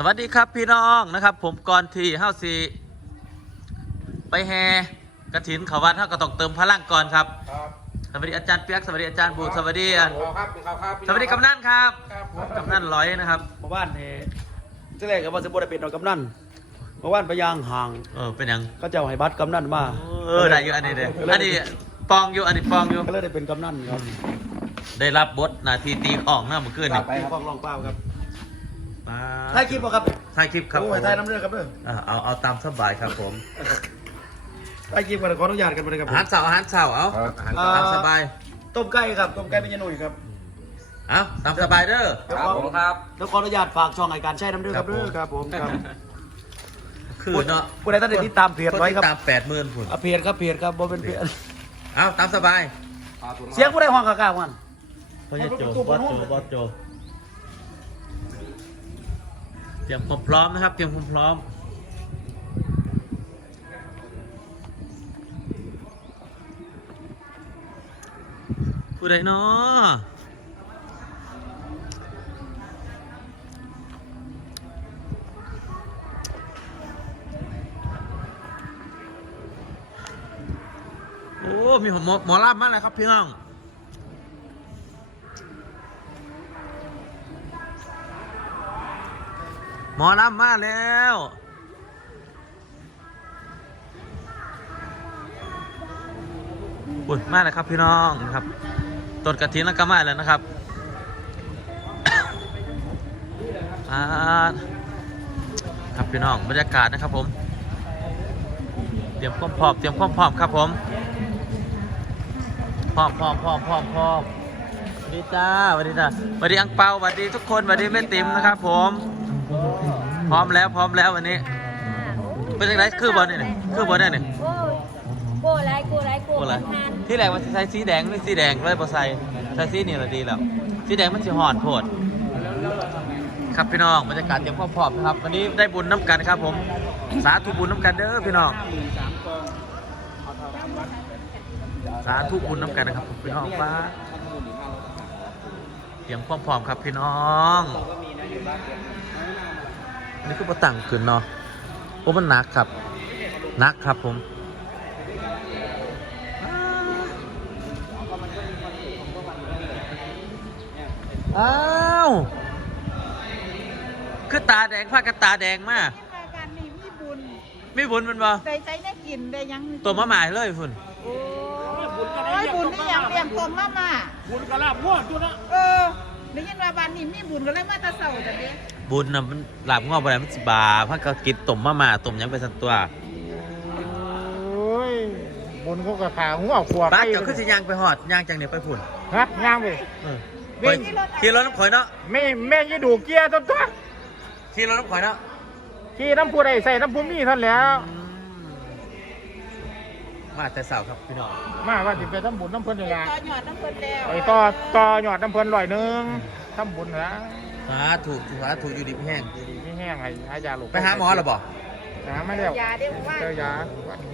สวัสดีครับพี่น้องนะครับ ผมก่อนที่เฮ้าสีไปแห่กระถินเขาวัดเฮ้าก็ต้องเติมพลังก่อนครับ ครับสวัสดีอาจารย์เปียกสวัสดีอาจารย์บูดสวัสดีอันขอครับขอครับสวัสดีกำนันครับครับผมกำนันร้อยนะครับเมื่อวานเฮที่แรกก็ว่าจะบ่ได้เป็นดอกกำนันเมื่อวานไปย่างห่างเออเป็นยังก็เจ้าให้บัตรกำนันมาเออได้อยู่อันนี้เด้ออันนี้ปองอยู่อันนี้ปองอยู่ก็เลยได้เป็นกำนันครับได้รับบทหนาทีตีของหน้าเมื่อคืนกลันี่บไปครับลองเปล่าครับมา ถ่ายคลิปบ่ครับถ่ายคลิปครับโอ้ยถ่ายน้ำเลือดครับเด้ออ่าเอาเอาตามสบายครับผมถ่ายคลิปกันขออนุญาตกันไปเลยครับอาหารเสาร์อาหารเสาร์เอาครับตามสบายต้มไก่ครับต้มไก่เป็นยาหนุ่ยครับเอาตามสบายเด้อครับผมครับแล้วขออนุญาตฝากช่องไอการใช้น้ำเลือดครับเด้อครับผมครับคือเนาะผู้ใดท่านใดติดตามเพจไว้ครับตามแปดหมื่นพุ่นอะเพจครับเพจครับบ่เป็นเพจเอาตามสบายเสียงผู้ใดห้องกากาวันพ่อโจบอสโจบอสโจ เตรียมความพร้อมนะครับ เตรียมความพร้อม ผู้ใดเนาะโอ้ มีหมอหมอลำมาแล้วครับพี่น้อง หมอลำมาแล้ว อุ้ยมาแล้วครับพี่น้องนะครับต้นกระถินแล้วก็มาแล้วนะครับครับพี่น้องบรรยากาศนะครับผม เตรียมความพร้อมเตรียมความพร้อมครับผมพร้อมพร้อมพร้อมพร้อมพร้อมสวัสดีจ้าสวัสดีจ้าสวัสดีอังเปาสวัสดีทุกคนสวัสดีแม่ติ๋มนะครับผม พร้อมแล้วพร้อมแล้ววันนี้ เป็นยังไงคือบอลนี่นี่คือบอลนี่นี่โอ้ยโกไรโกไรโกโอ้อะไรนานที่แรกว่าสิใช้สีแดงไม่สีแดงเลยบอใส่ใช้สีนี่แหละดีแล้วสีแดงมันจะหอนโพดครับพี่น้องบรรยากาศเตรียมความพร้อมนะครับ วันนี้ได้บุญน้ำกันครับ ผม สาธุบุญน้ำกันเด้อพี่น้องสาธุบุญน้ำกันนะครับพี่น้องฟ้าเตรียมความพร้อมครับพี่น้อง อันนี่คือประตังขึ้นเนาะเพราะมันหนักครับหนักครับผมอ้าวคือตาแดงผ้ากันตาแดงมากรายการนี้มีบุญไม่บุญมันบ่ได้ใช้ได้กินได้ยังตัวมะหมายเลยฝุ่นโอ้ยบุญนี่ยังเรียงตมมามาบุญกระลาบง่วงตัวนะเออได้ยินว่าบ้านนี้มีบุญก็เลยมาแตะเสาแต่เด็ก บุญนะมันหลับงอกไปแล้วมันสิบาพักก็กินต้มมะหมาต้มหยังไปสันตัวโอ้ยบุญเขากระขาหัวขวบบ้านเจ้าคือสิย่างไปหอดย่างจังเนี่ยไปฝุ่นครับย่างไป เออเว้ยขี่รถน้ำข่อยเนาะแม่แม่ยี่ดูเกียร์ตัวตัวขี่รถน้ำข่อยเนาะขี่น้ำผู้ใดใส่น้ำผู้มีเท่านนแหล้ว อืมมาแต่เสาครับพี่น้องมาว่าสิไปทำบุญน้ำเพิ่นนี่ล่ะต่อหยอดน้ำเพิ่นแล้ว ไอ้ต่อต่อยอดน้ำเพิ่นร้อยหนึงทำบุญนะ สาถูกสาถูกอยู่ดีพี่แห้งนี่แห้งให้หายาลูกไปหาหมอหรอบ่หาไม่แล้วยาเด้ว่าเจอยา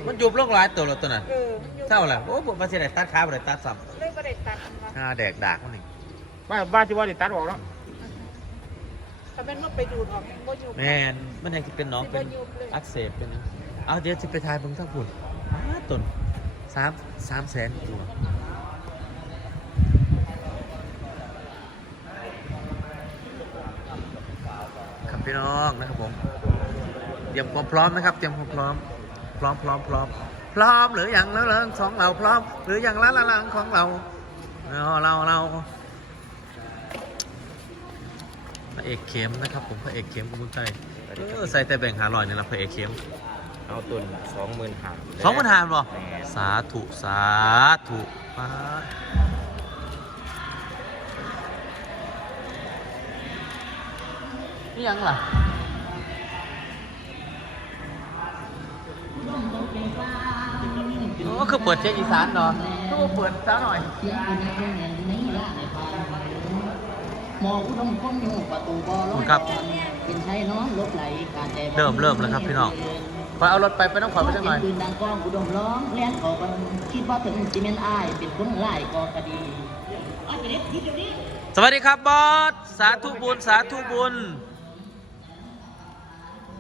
มันยุบโรคร้ายตัวเราตัวนั้นเออมันอยู่เท่าไหร่โอ้บ่มาเสียดายตัดขาบ่ได้ตัดซ้เลยบ่ได้ตัดมันมาำหาแดกดากมันนี่บ้านบ้านที่ว่าได้ตัดออกแล้วถ้าเป็นว่าไปดูดออกบ่อยู่แม่นมันยังสิเป็นน้องเป็นอักเสบเป็นหยังเอาเดี๋ยวสิไปทายเบิ่งทั้งพุ่นอ้าต้นสามสามแสนตัว ครับพี่น้องนะครับผมเตรียมความพร้อมนะครับเตรียมความพร้อม พร้อมพร้อมพร้อมพร้อมหรือยังแล้วเรื่องสองเราพร้อม หรือยังละละลังของเราเราเราเราพระเอกเข้มนะครับผมพระเอกเข้มคุณผู้ใจเออใส่แต่แบ่งหาลอยนี่ละพระเอกเข้มเอาตุนสองหมื่นหาสองพันหานบ่สาธุสาธุมา นี่ยังล่ะโอ้คือเปิดเช็คอีสานเนาะคือว่าเปิดซะหน่อยมองอุดมคนอยู่ประตูบ่อขอบคุณครับเป็นใช้น้องลบไหลกาใจเริ่มเริ่มแล้วครับพี่น้องขอเอารถไปไปต้องขอไปสักหน่อยปืนดังก้องอุดมร้องแล่นออกกันคิดว่าถึงจิเมนอายเป็นคนไล่ก่อคดีสวัสดีครับบอส สาธุบุญ สาธุบุญ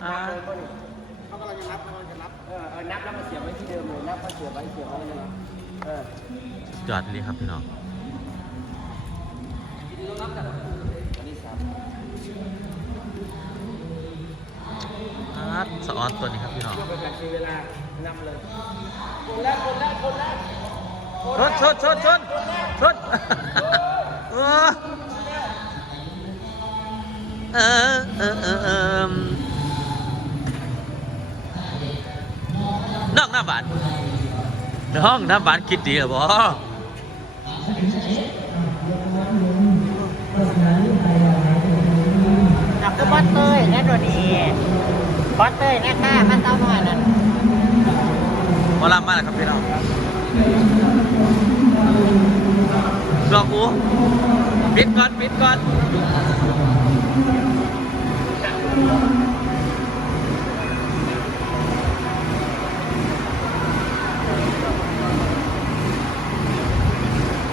อ่าเขากำลังจะนับเขากำลังจะนับ เออเออนับแล้วมาเสียบไว้ที่เดิมเลย นับมาเสียบไว้เสียบไว้เลยเออสุดยอดเลยครับพี่น้องอาร์ตสะออนตัวนี้ครับพี่น้องเป็นการใช้เวลา นับเลยคนแรกคนแรกคนแรกชนชนชนชนชนเออเออเออเออเออ น้องหน้าบ้านน้องหน้าบ้านคิดดีเหรอบ่จับก็บอสเต้ยนั่นโดนดีบอสเต้ยแน่ค่ะมันเต้าหน่อยนั่นหมอลำมาแล้วครับพี่น้องดอกอูปิดก่อนปิดก่อน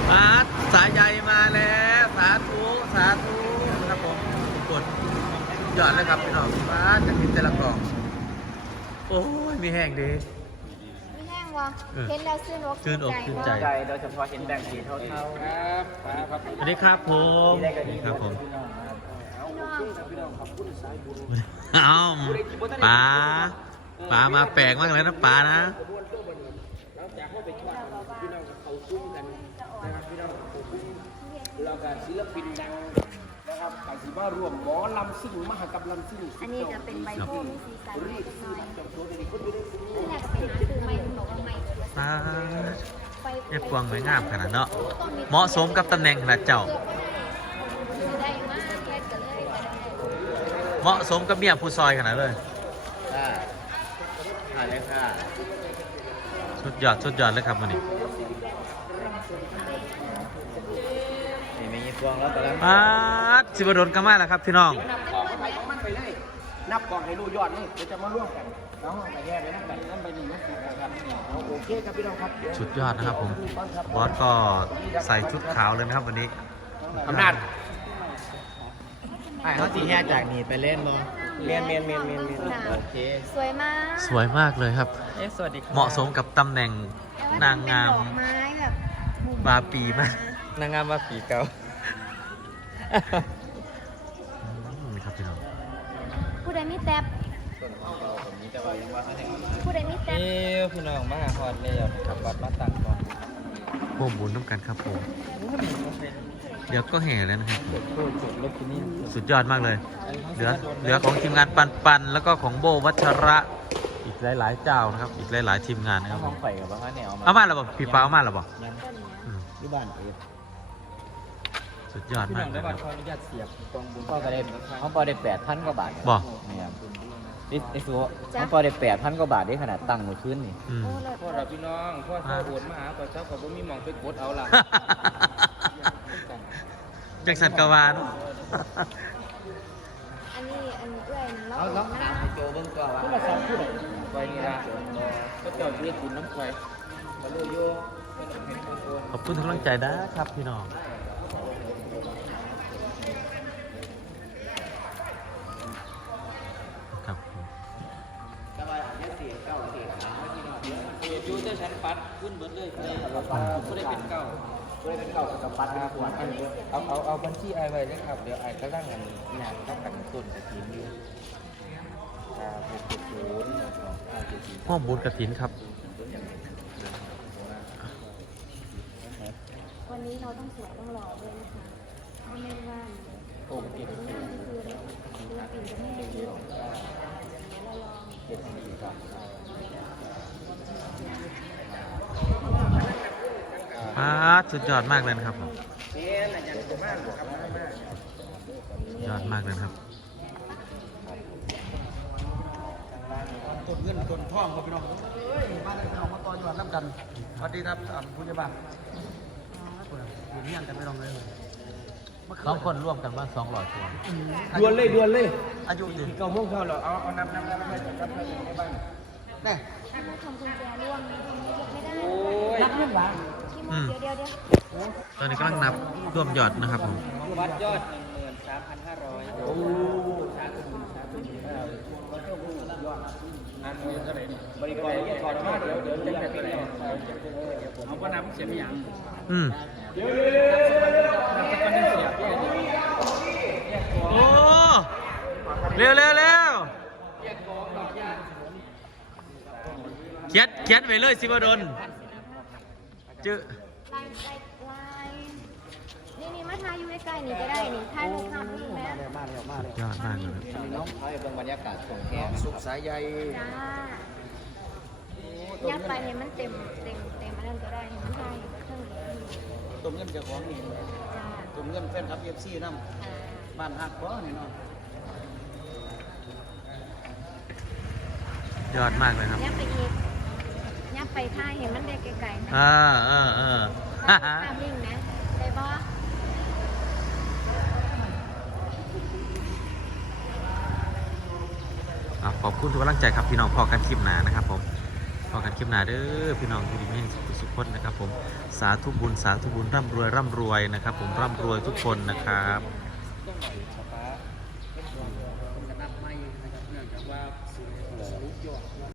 มาสายใยมาแล้ว สาธุสาธุครับผมกดยอดเลยครับพี่น้องมาจะกินแต่ละกล่อง โอ้ย มีแห้งดี ไม่แห้งวะ เออ เห็นแล้วซื่นอกชื่นอกชื่นใจ ใจโดยเฉพาะเห็นแบ่งสีเท่าๆครับครับสวัสดีครับผมครับผมพี่น้องเอาป๋าป๋ามาแปลกมากเลยนะป๋านะ เรากับศิลปินดัง นะครับกับศิว่ารวมหมอลำซิ่งมหากรรมลำซิ่งอันนี้จะเป็นใบโพมีสีสันเล็กน้อยนี่น่าจะเป็นหาซื้อใหม่บอกว่าใหม่ป๋าเรียกวางไว้งามขนาดเนาะเหมาะสมกับตำแหน่งขนาดเจ้า เหมาะสมกับเมียผู้ซอยขนาดเลยค่ะถ่ายเลยค่ะ สุดยอดสุดยอดเลยครับวันนี้ ม่มีพวงแล้วกำลังป๋าสิบโดนกันมาแล้วครับพี่น้อง นับของไปของมันไปเลย นับกองให้รู้ยอดนี่เดี๋ยวจะมาร่วมกันน้องไปแยกไปนั่งกันนั่นไปหนึ่งนั่นสิบนะครับเอาโอเคครับพี่น้องครับสุดยอดนะครับผม บอสก็ใส่ชุดขาวเลยนะครับวันนี้อำนาจไอ้เขาสีแห่จากนี่ไปเล่นบ่เมียนเมียนเมียนเมียนเมียนโอเค สวยมากสวยมากเลยครับ เอ๊ะสวัสดีครับเหมาะสมกับตำแหน่งนางงามดอกไม้แบบบุ่มบาปีมาก นางงามมาฝีเก่าอื มครับพี่น้องผู้ใดมีแท็บผู้ใดมีแท็บเอ้ยพี่น้องมาหาฮอดเลยขับบัตรมาตังก่อนร่วมบุญน้ำกันครับผมเดี๋ยวก็แห่แล้วนะครับโคตรสุดเลยทีนี้สุดยอดมากเลย เหลือเหลือของทีมงานปันปันแล้วก็ของโบวัชระอีกหลายๆเจ้านะครับ อีกหลายๆทีมงานนะครับห้ผองมไข่กับบ้านเนี่ยเอามาเอามาแล้วบ่พี่ฟ้าเอามาแล้วบ่ยังอืมที่บ้านเอ็ด สุดยอดพี่มาน้อกงเลได้ยคบัรัตบรขออนุญาตเสียบตรงบุญพ่อก็ได้ห้องปอได้แปดพันกว่าบาทบ่ เนี่ยนี่ไอ้สัวห้องปอได้แปดพันกว่าบาทได้ขนาดตั้งมือขึ้นนี่อืม โอ้เลิศพ่อเราพี่น้องพ่อเขาโอนมาหาพ่อเจ้าก็บ่มีหมองไปกดเอาล่ะ จากสันกวาเนอะอันนี้อันนี้เอื้อยนะเอาเราล็อกถามให้โจเบิ่งก่อนว่าไปนี่ละก็เจ้าเรียกคุณน้ำไฟมาเลยโยขอบคุณทุกกำลังใจนะครับพี่น้อง อยู่แต่ชั้นปัดขึ้นเบิดเลยเลยไม่ได้เป็นเก่าเลยเป็นเก่ากับปัดเป็นขวดเอาเอาเอาบัญชีไอไว้เลยครับ เดี๋ยวไอก็ตั้งงานงานต้องกันต้นกับทีมอยู่อ่าหกเจ็ดศูนย์สองห้าเจ็ดสี่พ่อบุญกระถินครับ วันนี้เราต้องสวยต้องหล่อด้วยนะคะถ้าไม่ว่างโอ้เจ็ดคือคือศิลปินจะไม่ได้เยอะเราลอง เจ็ดสี่ครับ อ่า สุดยอดมากเลยนะครับผมยอดมากเลยนะครับต้นเงินต้นทองครับพี่น้องเอ้ยมาเลยพี่น้องมาต่อยอดน้ำกันสวัสดีครับอ่าผู้ใหญ่บ้านอยู่นี่ยังกันไม่ลองเลยสองคนร่วมกันว่าสองหลอดตัวดวนเลยดวนเลย อายุยืนเก้าโมงเท่าเหรอเอาเอานำนำนำไปจับไปในบ้านแน่ถ้าเราทำกุญแจร่วงนี้ไม่ได้โอ้ยรับเงินหวาน ที่มเดี๋ยวเดี๋ยวตอนนี้กำลังนับรวมยอดนะครับผมวัดยอดหมื่นสามพันห้าร้อยโอ้สามหมื่นสามพันห้าร้อยบริกรถอดมาเดี๋ยวเดี๋ยวจะเป็นยังเอาว่าน้ำเสียไม่ยังอืมโอ้เร็วเร็วเร็วเขียนเขียนไว้เลยสิบดลจื้อ ลายลายลายนี่นี่มาทายอยู่ ใกล้ๆนี่ก็ได้นี่ทายรูปภาพนิ่งไหมมาแล้วมาแล้วยอดมากเลยน้องไทยเป็นบรรยากาศของแกสุขสายใยจ้ายัดไปเห็นมันเต็มเต็มเต็มอันนั้นก็ได้เห็นมันทายเครื่องนี้ต้มเงินเจ้าของนี่จ้าต้มเงินแฟนคลับเอฟซีน้ำบ้านหักบ่นี่เนาะยอดมากเลยครับยัดไปอีกยัดไปทายเห็นมันได้ไกลๆนะอ่าเออเออภาพนิ่งนะได้บ่ อะขอบคุณทุกกำลังใจครับพี่น้องพอกันคลิปหนานะครับผมพอกันคลิปหนาเด้อพี่น้องทุกท่านสุขสุขคนนะครับผมสาธุบุญสาธุบุญร่ำรวยร่ำรวยนะครับ ผมร่ำรวยทุกคนนะครับ